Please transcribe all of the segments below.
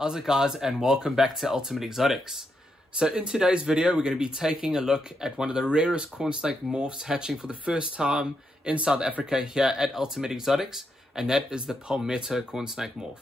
How's it guys, and welcome back to Ultimate Exotics. So in today's video we're going to be taking a look at one of the rarest corn snake morphs hatching for the first time in South Africa here at Ultimate Exotics, and that is the palmetto corn snake morph.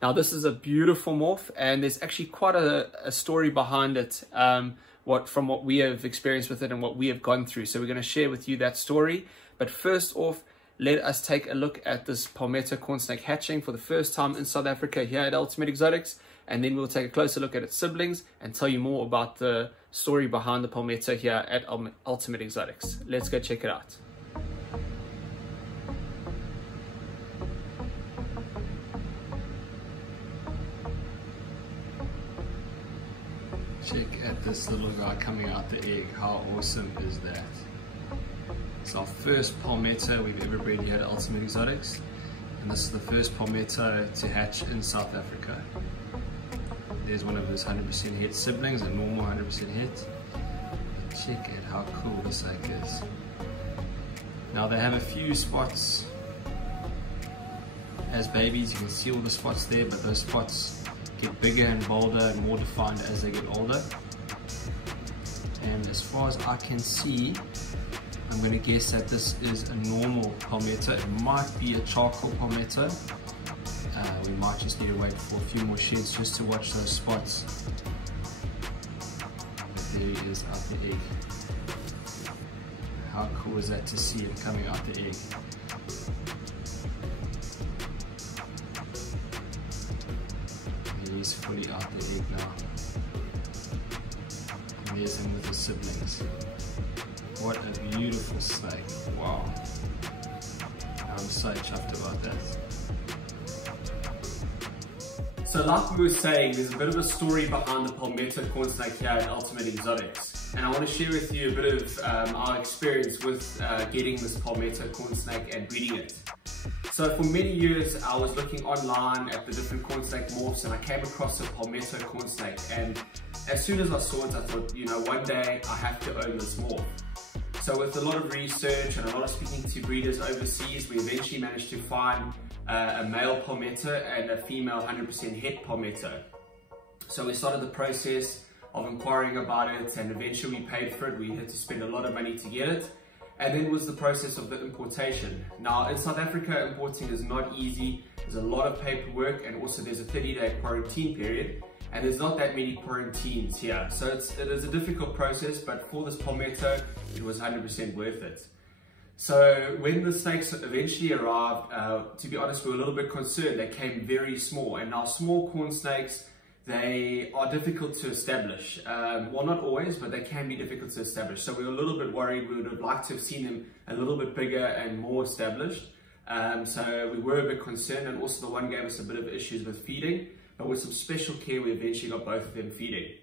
Now this is a beautiful morph and there's actually quite a story behind it, from what we have experienced with it and what we have gone through. So we're going to share with you that story, but first off, let us take a look at this palmetto corn snake hatching for the first time in South Africa here at Ultimate Exotics, and then we'll take a closer look at its siblings and tell you more about the story behind the palmetto here at Ultimate Exotics. Let's go check it out. Check at this little guy coming out the egg. How awesome is that? It's our first palmetto we've ever bred here at Ultimate Exotics, and this is the first palmetto to hatch in South Africa. There's one of his 100% het siblings, a normal 100% het. Check out how cool this egg is. Now they have a few spots as babies, you can see all the spots there, but those spots get bigger and bolder and more defined as they get older. And as far as I can see, I'm going to guess that this is a normal palmetto. It might be a charcoal palmetto. We might just need to wait for a few more sheds just to watch those spots. But there he is out the egg. How cool is that to see him coming out the egg? He's fully out the egg now. And there's him with his siblings. What a beautiful snake, wow. I'm so chuffed about that. So like we were saying, there's a bit of a story behind the palmetto corn snake here at Ultimate Exotics. And I want to share with you a bit of our experience with getting this palmetto corn snake and breeding it. So for many years I was looking online at the different corn snake morphs and I came across a palmetto corn snake, and as soon as I saw it I thought, you know, one day I have to own this morph. So with a lot of research and a lot of speaking to breeders overseas, we eventually managed to find a male palmetto and a female 100% het palmetto. So we started the process of inquiring about it, and eventually we paid for it. We had to spend a lot of money to get it. And then was the process of the importation. Now in South Africa, importing is not easy. There's a lot of paperwork, and also there's a 30-day quarantine period. And there's not that many quarantines here. So it is a difficult process, but for this palmetto, it was 100% worth it. So when the snakes eventually arrived, to be honest, we were a little bit concerned. They came very small, and now small corn snakes, they are difficult to establish. Well, not always, but they can be difficult to establish. So we were a little bit worried. We would have liked to have seen them a little bit bigger and more established. So we were a bit concerned, and also the one gave us a bit of issues with feeding. But with some special care, we eventually got both of them feeding.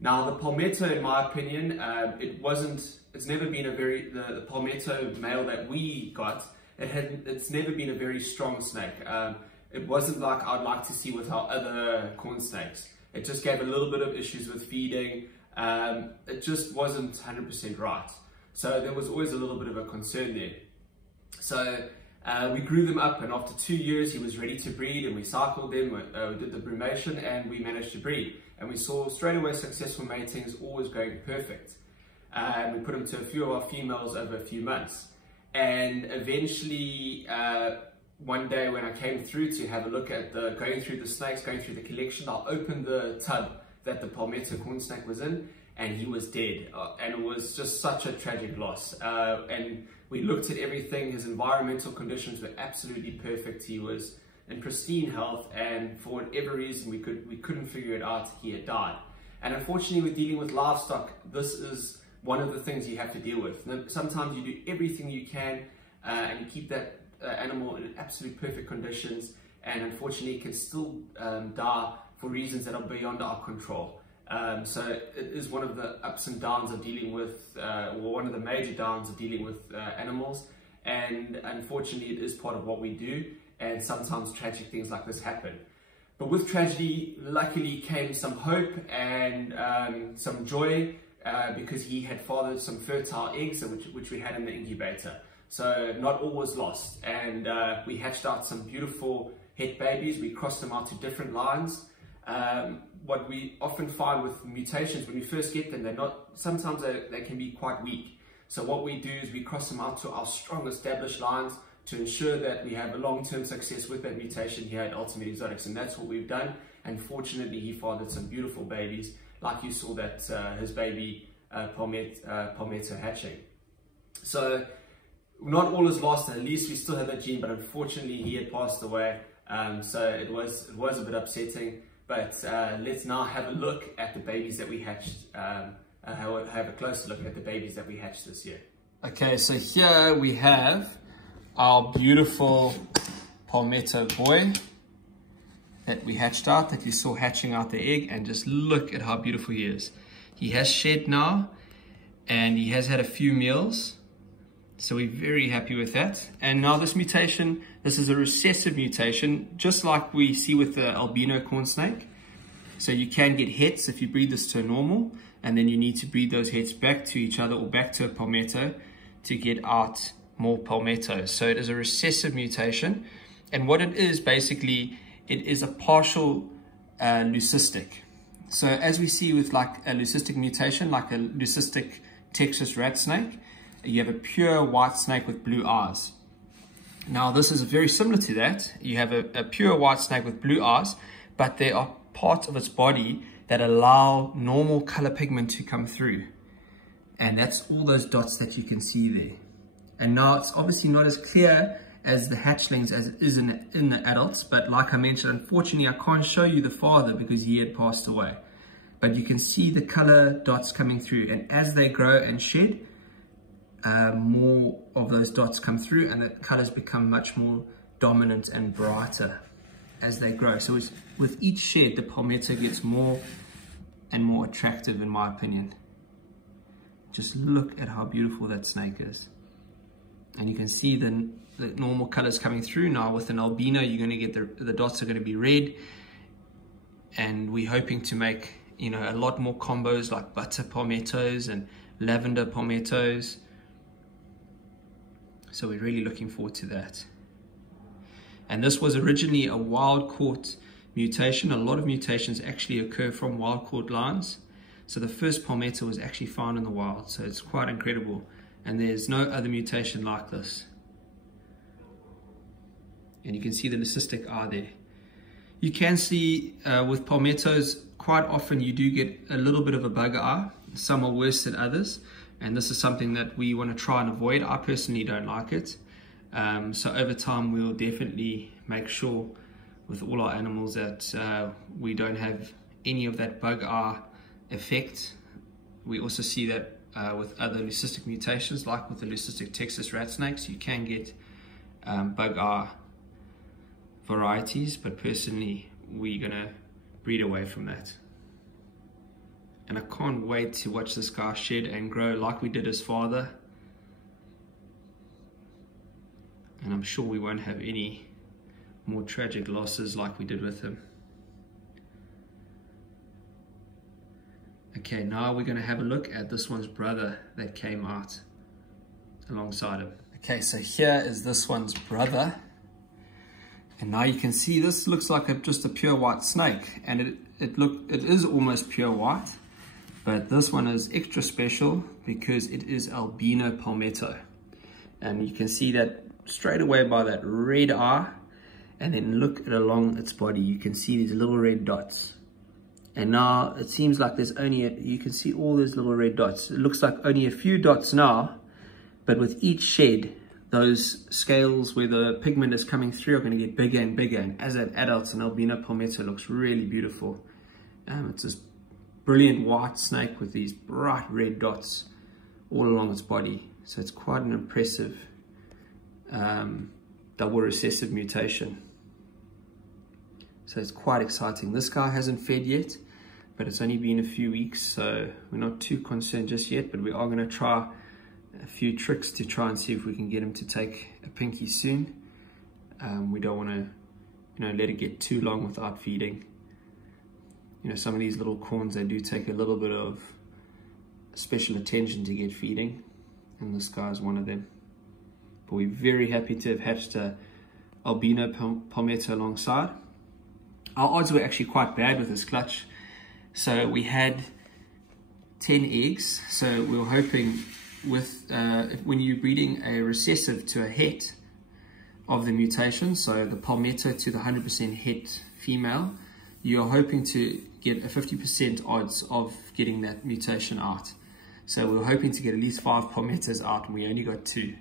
Now the palmetto, in my opinion, it's never been the palmetto male that we got, it's never been a very strong snake. It wasn't like I'd like to see with our other corn snakes. It just gave a little bit of issues with feeding. It just wasn't 100% right. So there was always a little bit of a concern there. So we grew them up, and after 2 years he was ready to breed, and we cycled them, we did the brumation, and we managed to breed. And we saw straight away successful matings, always going perfect. And we put them to a few of our females over a few months. And eventually, one day when I came through to have a look at going through the snakes, going through the collection, I opened the tub that the palmetto corn snake was in, and he was dead. And it was just such a tragic loss. And we looked at everything. His environmental conditions were absolutely perfect. He was in pristine health, and for whatever reason we couldn't figure it out, he had died. And unfortunately, with dealing with livestock, this is one of the things you have to deal with. Sometimes you do everything you can and you keep that animal in absolute perfect conditions, and unfortunately it can still die for reasons that are beyond our control. So it is one of the ups and downs of dealing with, or one of the major downs of dealing with animals, and unfortunately it is part of what we do, and sometimes tragic things like this happen. But with tragedy, luckily came some hope and some joy, because he had fathered some fertile eggs which we had in the incubator. So not all was lost, and we hatched out some beautiful het babies. We crossed them out to different lines, what we often find with mutations when we first get them, sometimes they can be quite weak. So what we do is we cross them out to our strong established lines to ensure that we have a long-term success with that mutation here at Ultimate Exotics, and that's what we've done. And fortunately, he fathered some beautiful babies, like you saw that his baby Palmetto hatching. So not all is lost, at least we still have that gene, but unfortunately he had passed away. So it was a bit upsetting. But let's now have a look at the babies that we hatched. Have a closer look at the babies that we hatched this year. Okay, so here we have our beautiful Palmetto boy that we hatched out, that you saw hatching out the egg, and just look at how beautiful he is. He has shed now, and he has had a few meals, so we're very happy with that. And now this mutation, this is a recessive mutation, just like we see with the albino corn snake. So you can get hets if you breed this to a normal, and then you need to breed those hets back to each other or back to a palmetto to get out more palmettos. So it is a recessive mutation, and what it is basically, it is a partial leucistic. So as we see with like a leucistic mutation, like a leucistic Texas rat snake, you have a pure white snake with blue eyes. Now this is very similar to that. You have a pure white snake with blue eyes, but there are parts of its body that allow normal color pigment to come through. And that's all those dots that you can see there. And now it's obviously not as clear as the hatchlings as it is in the adults, but like I mentioned, unfortunately I can't show you the father because he had passed away. But you can see the color dots coming through, and as they grow and shed, more of those dots come through and the colors become much more dominant and brighter as they grow. So with each shed, the palmetto gets more and more attractive, in my opinion. Just look at how beautiful that snake is. And you can see the normal colors coming through. Now with an albino, you're going to get the dots are going to be red, and we're hoping to make, you know, a lot more combos like butter palmettos and lavender palmettos. So we're really looking forward to that. And this was originally a wild caught mutation. A lot of mutations actually occur from wild caught lines. So the first palmetto was actually found in the wild. So it's quite incredible. And there's no other mutation like this. And you can see the leucistic eye there. You can see with palmettos, quite often you do get a little bit of a bug eye. Some are worse than others. And this is something that we want to try and avoid. I personally don't like it. So over time, we'll definitely make sure with all our animals that we don't have any of that bug eye effect. We also see that with other leucistic mutations, like with the leucistic Texas rat snakes, you can get bug eye varieties, but personally, we're gonna breed away from that. And I can't wait to watch this guy shed and grow like we did his father. And I'm sure we won't have any more tragic losses like we did with him. Okay, now we're going to have a look at this one's brother that came out alongside him. Okay, so here is this one's brother. And now you can see this looks like just a pure white snake. And it is almost pure white. But this one is extra special because it is albino palmetto. And you can see that straight away by that red eye. And then look at along its body, you can see these little red dots. And now it seems like there's only, you can see all those little red dots. It looks like only a few dots now, but with each shed, those scales where the pigment is coming through are going to get bigger and bigger. And as an adult, an albino palmetto looks really beautiful. It's this brilliant white snake with these bright red dots all along its body. So it's quite an impressive double recessive mutation. So it's quite exciting. This guy hasn't fed yet, but it's only been a few weeks, so we're not too concerned just yet, but we are going to try a few tricks to try and see if we can get him to take a pinky soon. We don't want to, let it get too long without feeding. Some of these little corns, they do take a little bit of special attention to get feeding, and this guy is one of them. But we're very happy to have hatched a albino palmetto alongside. Our odds were actually quite bad with this clutch. So we had 10 eggs. So we were hoping with, when you're breeding a recessive to a het of the mutation, so the Palmetto to the 100% het female, you're hoping to get a 50% odds of getting that mutation out. So we were hoping to get at least 5 Palmettos out, and we only got 2.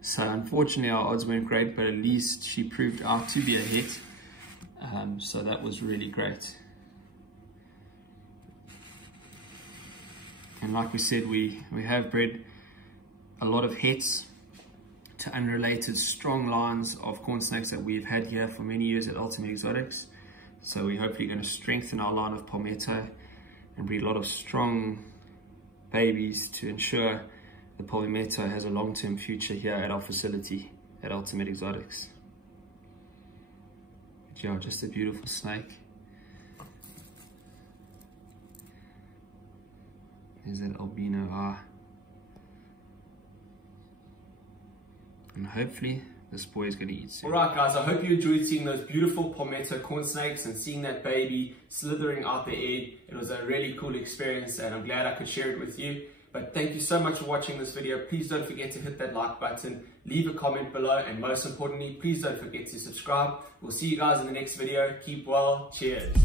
So unfortunately our odds weren't great, but at least she proved out to be a het. So that was really great. And like we said, we have bred a lot of hets to unrelated strong lines of corn snakes that we've had here for many years at Ultimate Exotics. So we're hopefully going to strengthen our line of Palmetto and breed a lot of strong babies to ensure the Palmetto has a long-term future here at our facility at Ultimate Exotics. But yeah, just a beautiful snake. There's that albino eye. And hopefully this boy is going to eat soon. Alright guys, I hope you enjoyed seeing those beautiful Palmetto corn snakes and seeing that baby slithering out the egg. It was a really cool experience and I'm glad I could share it with you. But thank you so much for watching this video. Please don't forget to hit that like button, leave a comment below, and most importantly, please don't forget to subscribe. We'll see you guys in the next video. Keep well. Cheers.